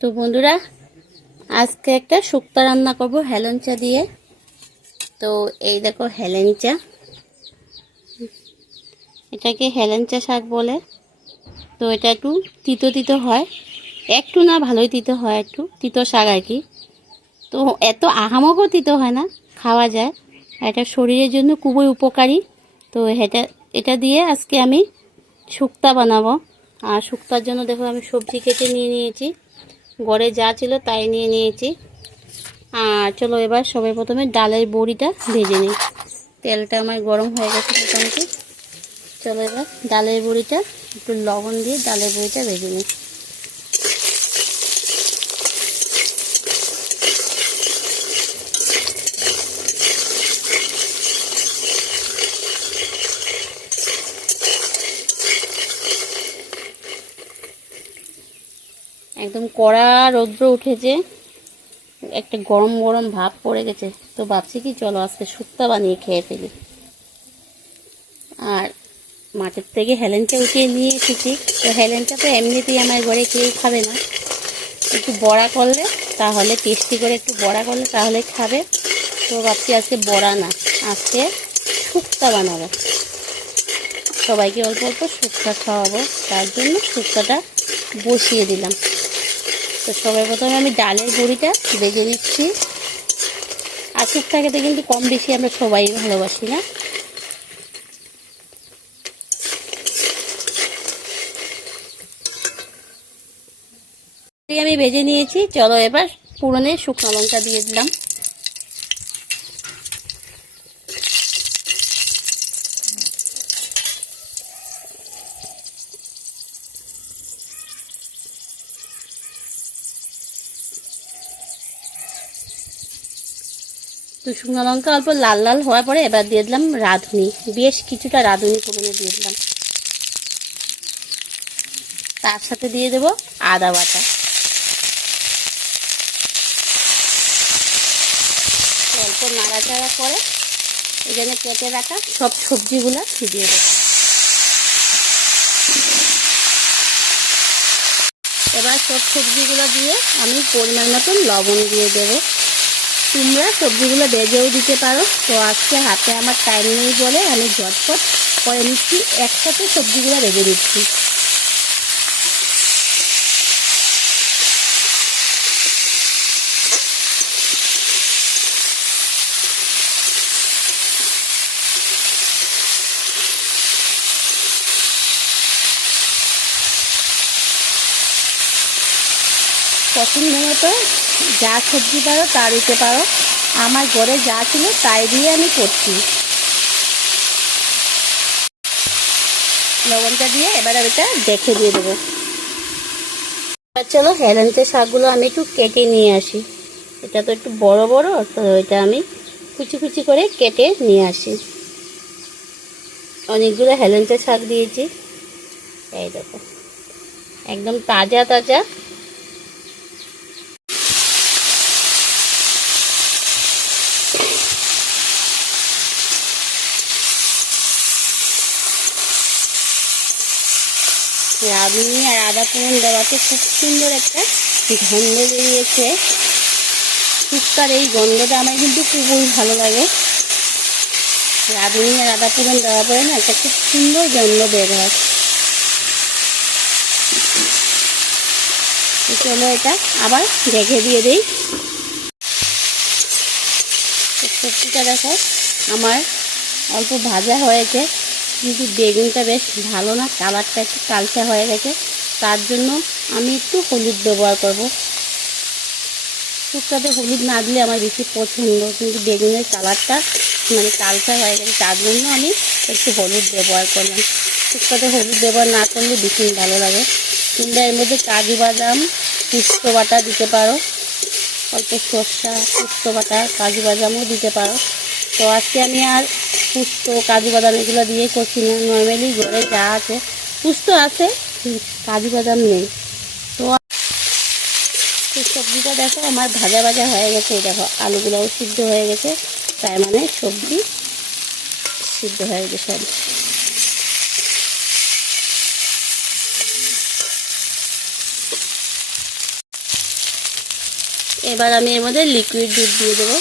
তো বন্ধুরা, আজকে একটা শুক্তো রান্না করব হেলেঞ্চা দিয়ে। তো এই দেখো হেলেঞ্চা, এটাকে হেলেঞ্চা শাক বলে। তো এটা একটু তিতো তিতো হয়, একটু না ভালোই তিতো হয়, একটু তিতো শাক আর কি। তো এত আহামকও তিতো হয় না, খাওয়া যায়। এটা শরীরের জন্য খুবই উপকারী। তো এটা দিয়ে আজকে আমি শুক্তো বানাবো। আর শুক্তার জন্য দেখো আমি সবজি কেটে নিয়ে নিয়েছি, ঘরে যা ছিল তাই নিয়ে নিয়েছি। আর চলো এবার সবাই প্রথমে ডালের বড়িটা ভেজে নিই। তেলটা আমার গরম হয়ে গেছে মোটামুটি। চলো এবার ডালের বড়িটা একটু লবণ দিয়ে ডালের বড়িটা ভেজে নিই। একদম কড়া রৌদ্র উঠেছে, একটা গরম গরম ভাব পড়ে গেছে। তো ভাবছি কি চলো আজকে শুক্তো বানিয়ে খেয়ে ফেলি। আর মাঠের থেকে হেলেঞ্চা উঠিয়ে নিয়ে এসেছি। তো হেলেঞ্চা তো এমনিতেই আমার ঘরে কেউ খাবে না, একটু বড়া করলে তাহলে টেস্টি করে একটু বড়া করলে তাহলে খাবে। তো ভাবছি আজকে বড়া না, আজকে শুক্তো বানাবো, সবাইকে অল্প অল্প শুক্তো খাওয়াবো। তার জন্য শুক্তোটা বসিয়ে দিলাম। তো সবাই প্রথমে আমি ডালের বড়িটা ভেজে নিচ্ছি। আর শুক্তো খেতে কিন্তু কম বেশি আমরা সবাই ভালোবাসি না। আমি ভেজে নিয়েছি, চলো এবার পুরনে শুকনো লঙ্কা দিয়ে দিলাম। তো শুকনো লঙ্কা অল্প লাল লাল হওয়ার পরে এবার দিয়ে দিলাম রাঁধুনি, বেশ কিছুটা রাঁধুনি পুরনে দিয়ে দিলাম। তার সাথে দিয়ে দেব আদা বাটা। অল্প নাড়াচাড়া করে এখানে কেটে রাখা সব সবজিগুলো দিয়ে দেবো। এবার সব সবজিগুলো দিয়ে আমি পরিমাণ মতন লবণ দিয়ে দেবো। তোমরা সবজিগুলো ভেজেও দিতে পারো। তো আজকে হাতে আমার টাইম নেই বলে আমি ঝটপট করে নিচ্ছি, একসাথে সবজিগুলো ভেজে নিচ্ছি। পছন্দ মতো যা সবজি পারো তা দিতে পারো, আমার ঘরে যা ছিল তাই দিয়ে আমি করছি। লবণটা দিয়ে এবার এটা দেখে দিয়ে দেবো। চলো হেলেঞ্চা শাকগুলো আমি একটু কেটে নিয়ে আসি। এটা তো একটু বড় বড়, তো এটা আমি কুচি কুচি করে কেটে নিয়ে আসি। অনেকগুলো হেলেঞ্চা শাক দিয়েছি, এই দেখো একদম তাজা তাজা। রাঁধুনি আর আদা ফোড়ন দেওয়াতে খুব সুন্দর একটা গন্ধ বেরিয়েছে। শুক্তার এই গন্ধটা আমার কিন্তু খুবই ভালো লাগে। রাঁধুনি আর আদা ফোড়ন দেওয়ার পরে না একটা খুব সুন্দর গন্ধ বের হয়। চলো এটা আবার ঢেকে দিয়ে দিই। সবজিটা দেখো আমার অল্প ভাজা হয়েছে, কিন্তু বেগুনটা বেশ ভালো না, কালারটা একটু কালচা হয়ে গেছে। তার জন্য আমি একটু হলুদ ব্যবহার করব। শুক্তোতে হলুদ না দিলে আমার বেশি পছন্দ, কিন্তু বেগুনের কালারটা মানে কালচা হয়ে গেছে, তার জন্য আমি একটু হলুদ ব্যবহার করলাম। শুক্তোতে হলুদ ব্যবহার না করলে বেশি ভালো লাগে। কিংবা এর মধ্যে কাজু বাদাম পোস্ত বাটা দিতে পারো, অল্প সর্ষা পোস্ত বাটা কাজু বাদামও দিতে পারো। তো আজকে আমি আর পোস্ত কাজু বাদাম এগুলো দিয়ে করছি না, নর্মালি ঘরে যা আছে পোস্ত আছে, কাজু বাদাম নেই। তো সবজিটা দেখো আমার ভাজা ভাজা হয়ে গেছে, দেখো আলুগুলোও সিদ্ধ হয়ে গেছে, তার মানে সবজি সিদ্ধ হয়ে গেছে। এবার আমি এর মধ্যে লিকুইড দুধ দিয়ে দেবো।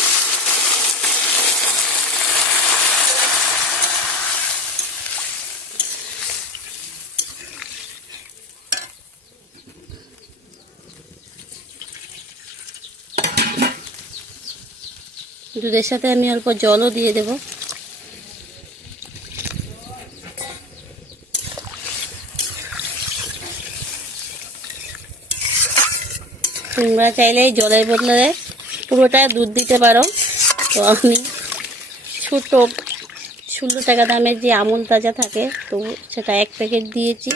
দুধের সাথে আমি অল্প জলও দিয়ে দেব। তোমরা চাইলে জলের বদলে পুরোটা দুধ দিতে পারো। তো আমি ছোট 16 টাকা দামের যে আমুল তাজা থাকে, তো সেটা 1 প্যাকেট দিয়েছি।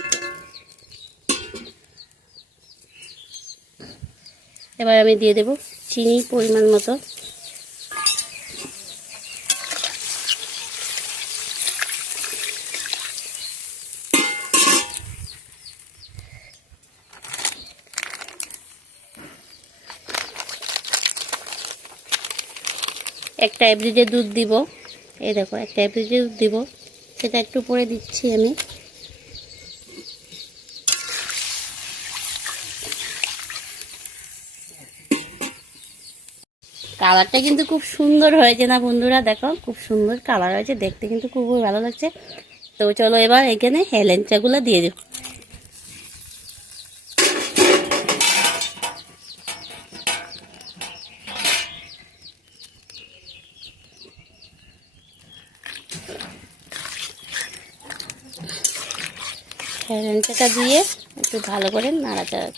এবার আমি দিয়ে দেব চিনি পরিমাণ মতো। একটা এভরিডে দুধ দিব, এই দেখো একটা এভরিডে দুধ দিব, সেটা একটু পরে দিচ্ছি আমি। কালারটা কিন্তু খুব সুন্দর হয়েছে না বন্ধুরা? দেখো খুব সুন্দর কালার হয়েছে, দেখতে কিন্তু খুবই ভালো লাগছে। তো চলো এবার এখানে হেলেঞ্চাগুলো দিয়ে দেব। হেলেঞ্চাটা দিয়ে একটু ভালো করে নাড়াচাড়া,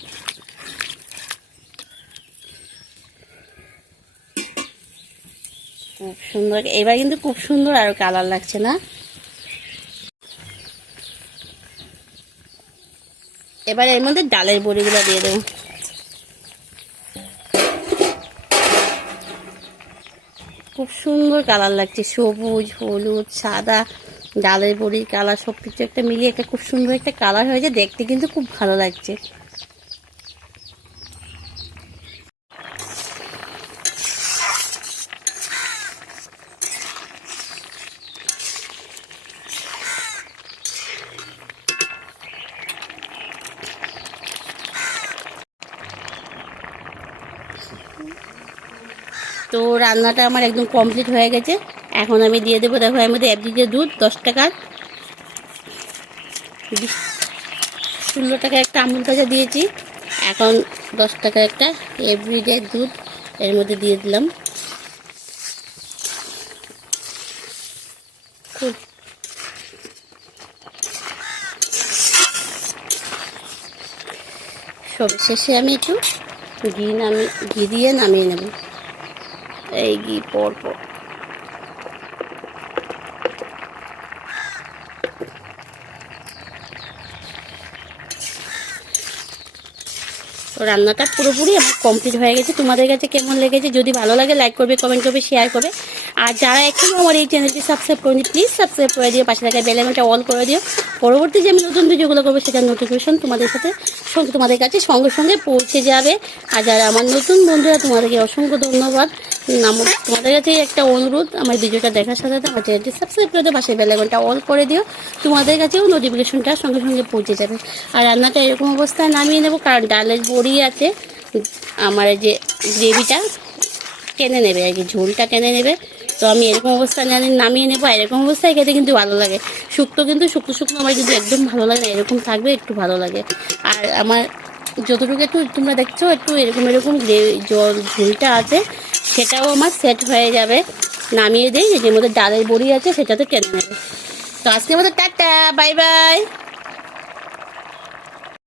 খুব সুন্দর। এবার কিন্তু খুব সুন্দর আর কালার লাগছে না? এবার এর মধ্যে ডালের বড়িগুলো দিয়ে দেবো। খুব সুন্দর কালার লাগছে, সবুজ, হলুদ, সাদা, ডালের বড়ির কালার সব কিছু একটা মিলিয়ে একটা খুব সুন্দর একটা কালার হয়েছে, দেখতে কিন্তু খুব ভালো লাগছে। তো রান্নাটা আমার একদম কমপ্লিট হয়ে গেছে। এখন আমি দিয়ে দেবো, দেখো এর মধ্যে এভরিডে দুধ 10 টাকার, 16 টাকা একটা আমুল তাজা দিয়েছি, এখন 10 টাকার একটা এভরিডে দুধ এর মধ্যে দিয়ে দিলাম। সব শেষে আমি একটু ঘি দিয়ে নামিয়ে নেব। এই ঘি পর তো রান্নাটা পুরোপুরি আমার কমপ্লিট হয়ে গেছে। তোমাদের কাছে কেমন লেগেছে? যদি ভালো লাগে লাইক করবে, কমেন্ট করবে, শেয়ার করবে। আর যারা এখনো আমার এই চ্যানেলটি সাবস্ক্রাইব করেনি, প্লিজ সাবস্ক্রাইব করে দিও, পাশে থাকা বেল আইকনটা অল করে দিও। পরবর্তী যে আমি নতুন ভিডিওগুলো করবো সেটার নোটিফিকেশন তোমাদের কাছে সঙ্গে সঙ্গে পৌঁছে যাবে। আর যারা আমার নতুন বন্ধুরা, তোমাদেরকে অসংখ্য ধন্যবাদ। তোমাদের কাছে একটা অনুরোধ, আমার ভিডিওটা দেখার সাথে সাথে আমার চ্যানেলটি সাবস্ক্রাইব করে দিও, পাশে বেল আইকনটা অল করে দিও, তোমাদের কাছেও নোটিফিকেশনটা সঙ্গে সঙ্গে পৌঁছে যাবে। আর রান্নাটা এরকম অবস্থায় নামিয়ে নেবো, কারণ ডালের বড়ি আছে, আমার যে গ্রেভিটা টেনে নেবে আর কি, ঝোলটা টেনে নেবে। তো আমি এরকম অবস্থায় নামিয়ে নেবো। এরকম অবস্থায় খেতে কিন্তু ভালো লাগে। শুক্তো আমার কিন্তু একদম ভালো লাগে না, এরকম থাকবে একটু ভালো লাগে। আর আমার যতটুকু একটু তোমরা দেখছো একটু এরকম ঝোলটা আছে, সেটাও আমার সেট হয়ে যাবে। নামিয়ে দিই, যের মধ্যে ডালের বড়ি আছে সেটাতে টেনে নেবে। তো আজকের মতো টাটা, বাই বাই।